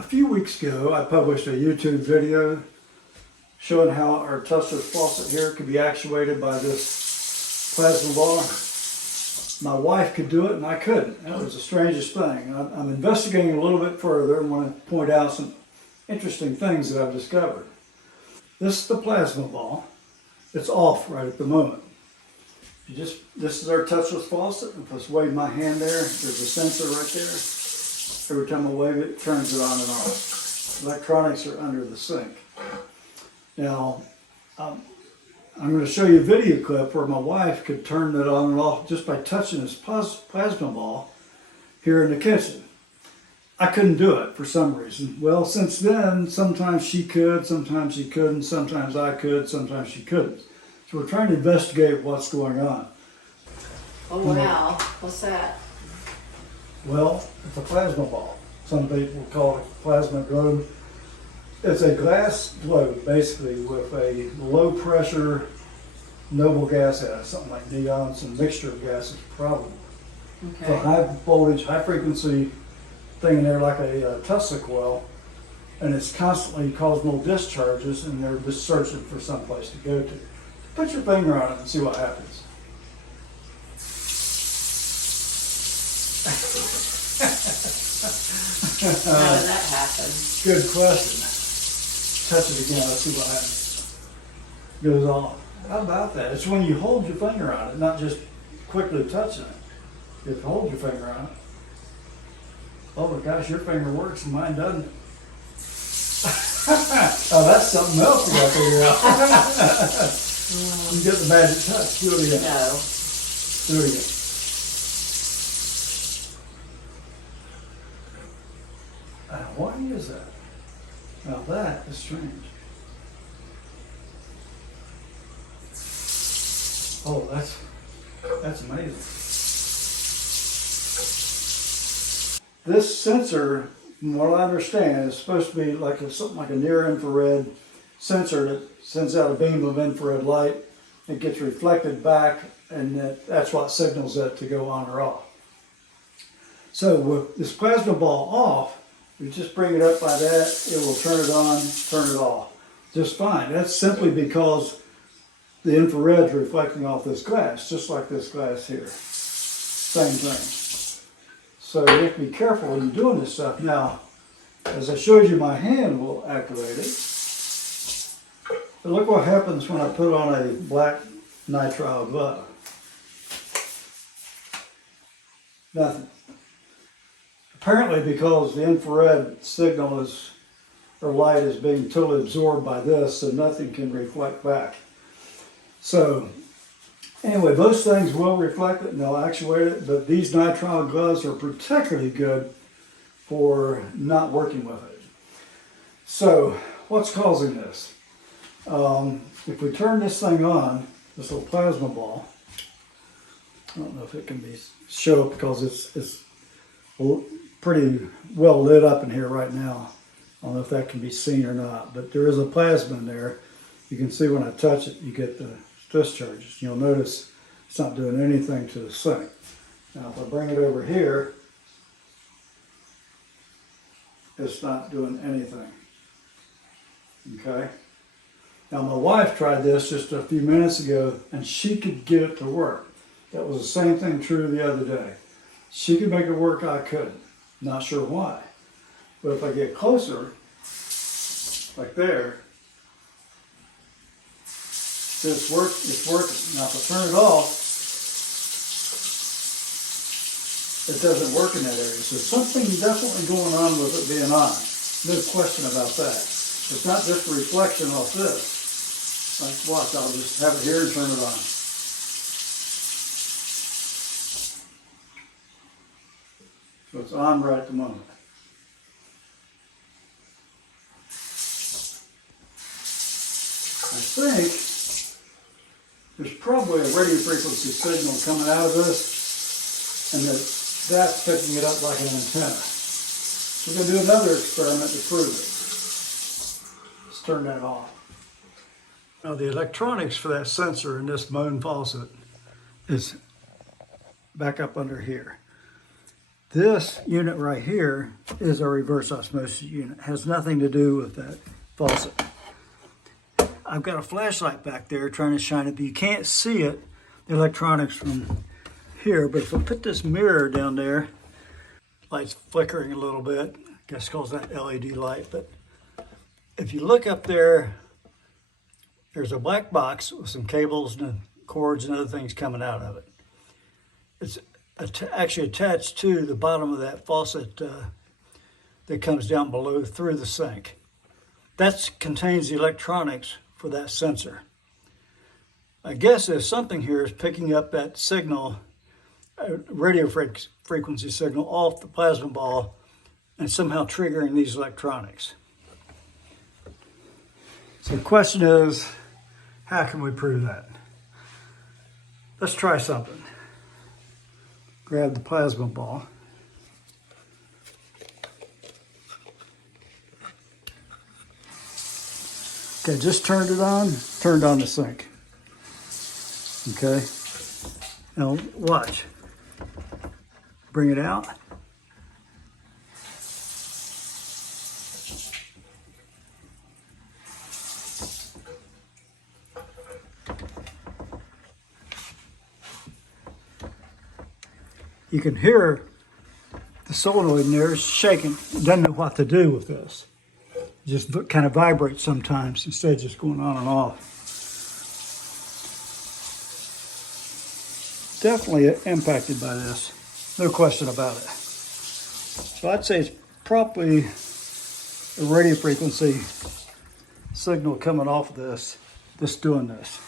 A few weeks ago, I published a YouTube video showing how our touchless faucet here could be actuated by this plasma bar. My wife could do it and I couldn't. That was the strangest thing. I'm investigating a little bit further and want to point out some interesting things that I've discovered. This is the plasma ball. It's off right at the moment. This is our touchless faucet. If I just wave my hand there, there's a sensor right there. Every time I wave it, it turns it on and off. Electronics are under the sink. Now, I'm going to show you a video clip where my wife could turn it on and off just by touching this plasma ball here in the kitchen. I couldn't do it for some reason. Well, since then, sometimes she could, sometimes she couldn't, sometimes I could, sometimes she couldn't. So we're trying to investigate what's going on. Oh wow, what's that? Well, it's a plasma ball. Some people call it a plasma globe. It's a glass globe, basically, with a low pressure noble gas in it, something like neon, some mixture of gases, probably. It's a Okay. high voltage, high frequency thing in there, like a Tesla coil, and it's constantly causing little discharges, and they're just searching for some place to go to. Put your finger on it and see what happens. How did that happen? Good question. Touch it again, let's see what happens. Goes off. How about that? It's when you hold your finger on it, not just quickly touching it. You have to hold your finger on it. Oh my gosh, your finger works and mine doesn't. Oh, that's something else we gotta figure out. You get the magic touch. Do it again. No. Do it again. Why is that? Now that is strange. Oh, that's amazing. This sensor, from what I understand, is supposed to be like something like a near-infrared sensor that sends out a beam of infrared light. It gets reflected back, and that's what signals it to go on or off. So with this plasma ball off, you just bring it up by that, it will turn it on, turn it off. Just fine. That's simply because the infrared's reflecting off this glass, just like this glass here. Same thing. So you have to be careful when you're doing this stuff. Now, as I showed you, my hand will activate it. But look what happens when I put on a black nitrile glove. Nothing. Apparently because the infrared signal or light is being totally absorbed by this, so nothing can reflect back. So anyway, those things will reflect it and they'll actuate it, but these nitrile gloves are particularly good for not working with it. So what's causing this? If we turn this thing on, this little plasma ball, I don't know if it can show up because it's pretty well lit up in here right now. I don't know if that can be seen or not, but there is a plasma in there. You can see when I touch it, you get the discharges. You'll notice it's not doing anything to the sink. Now if I bring it over here, it's not doing anything. Okay? Now my wife tried this just a few minutes ago and she could get it to work. That was the same thing true the other day. She could make it work, I couldn't. Not sure why. But if I get closer, like there, it's working. Now if I turn it off, it doesn't work in that area. So something definitely going on with it being on. No question about that. It's not just a reflection off this. Like watch, I'll just have it here and turn it on. So it's on right at the moment. I think there's probably a radio frequency signal coming out of this, and that's picking it up like an antenna. We're going to do another experiment to prove it. Let's turn that off. Now the electronics for that sensor in this Moen faucet is back up under here. This unit right here is a reverse osmosis unit. It has nothing to do with that faucet. I've got a flashlight back there trying to shine it, but you can't see it, the electronics from here. But if I put this mirror down there, light's flickering a little bit. I guess calls that LED light. But if you look up there, there's a black box with some cables and cords and other things coming out of it. It's actually attached to the bottom of that faucet that comes down below through the sink. That contains the electronics for that sensor. I guess if something here is picking up that signal, radio frequency signal off the plasma ball and somehow triggering these electronics. So the question is, how can we prove that? Let's try something. Grab the plasma ball. Okay, just turned on the sink. Okay, now watch. Bring it out. You can hear the solenoid in there is shaking. It doesn't know what to do with this. It just kind of vibrates sometimes instead of just going on and off. Definitely impacted by this. No question about it. So I'd say it's probably a radio frequency signal coming off of this that's doing this.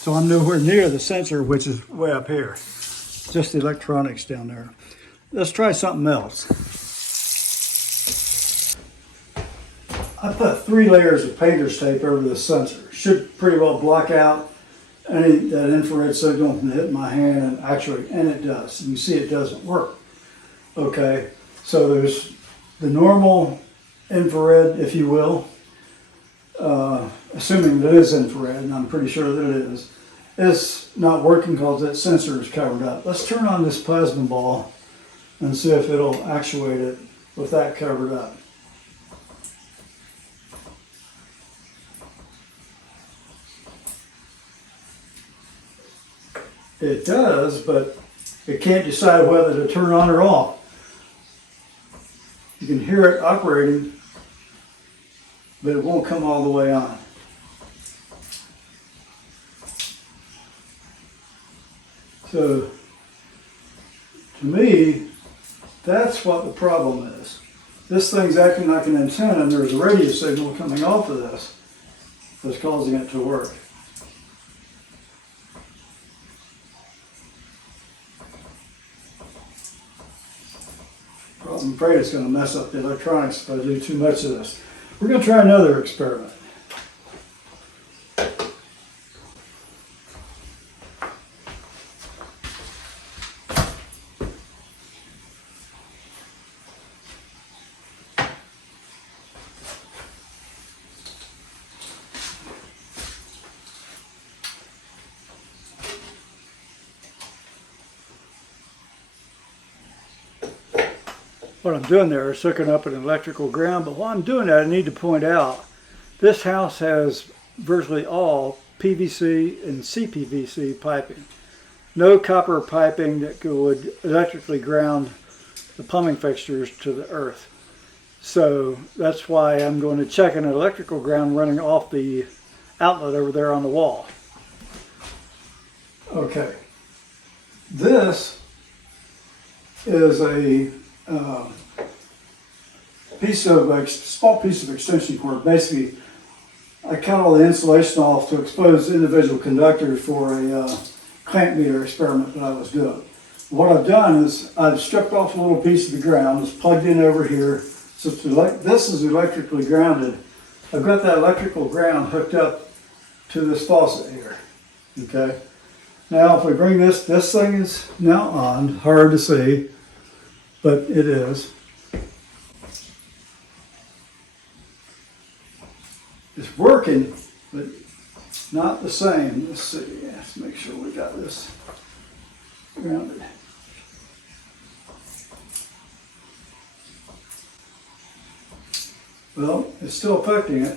So I'm nowhere near the sensor, which is way up here. Just the electronics down there. Let's try something else. I put 3 layers of painter's tape over the sensor. Should pretty well block out that infrared signal from hitting my hand and actuate, and it does. You can see it doesn't work. Okay, so there's the normal infrared, if you will, assuming that it is infrared, and I'm pretty sure that it is, it's not working because that sensor is covered up. Let's turn on this plasma ball and see if it'll actuate it with that covered up. It does, but it can't decide whether to turn on or off. You can hear it operating, but it won't come all the way on. So, to me, that's what the problem is. This thing's acting like an antenna, and there's a radio signal coming off of this that's causing it to work. I'm afraid it's going to mess up the electronics if I do too much of this. We're going to try another experiment. What I'm doing there is hooking up an electrical ground, but while I'm doing that, I need to point out this house has virtually all PVC and CPVC piping. No copper piping that would electrically ground the plumbing fixtures to the earth. So that's why I'm going to check an electrical ground running off the outlet over there on the wall. Okay, this is a small piece of extension cord. Basically, I cut all the insulation off to expose individual conductors for a clamp meter experiment that I was doing. What I've done is I've stripped off a little piece of the ground. It's plugged in over here. So this is electrically grounded. I've got that electrical ground hooked up to this faucet here. Okay. Now, if we bring this thing is now on. Hard to see, but it is. It's working, but not the same. Let's see. Let's make sure we got this grounded. Well, it's still affecting it.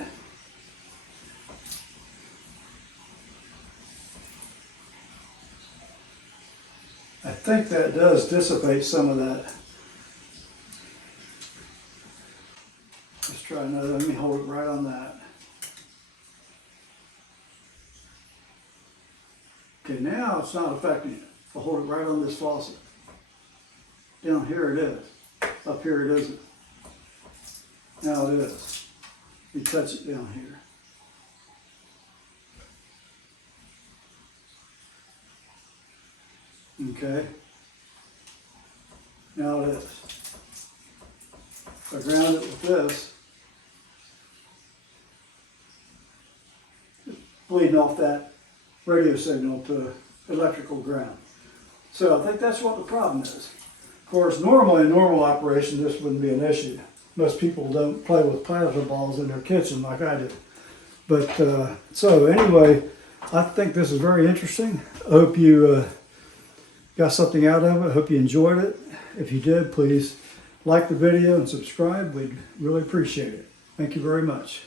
I think that does dissipate some of that. Let's try another. Let me hold it right on that. Okay, now it's not affecting it. I'll hold it right on this faucet. Down here it is. Up here it isn't. Now it is. You touch it down here. Okay. Now it is. If I ground it with this, it's bleeding off that radio signal to electrical ground. So I think that's what the problem is. Of course, normally in normal operation, this wouldn't be an issue. Most people don't play with plasma balls in their kitchen like I do. But so anyway, I think this is very interesting. I hope you got something out of it. I hope you enjoyed it. If you did, please like the video and subscribe. We'd really appreciate it. Thank you very much.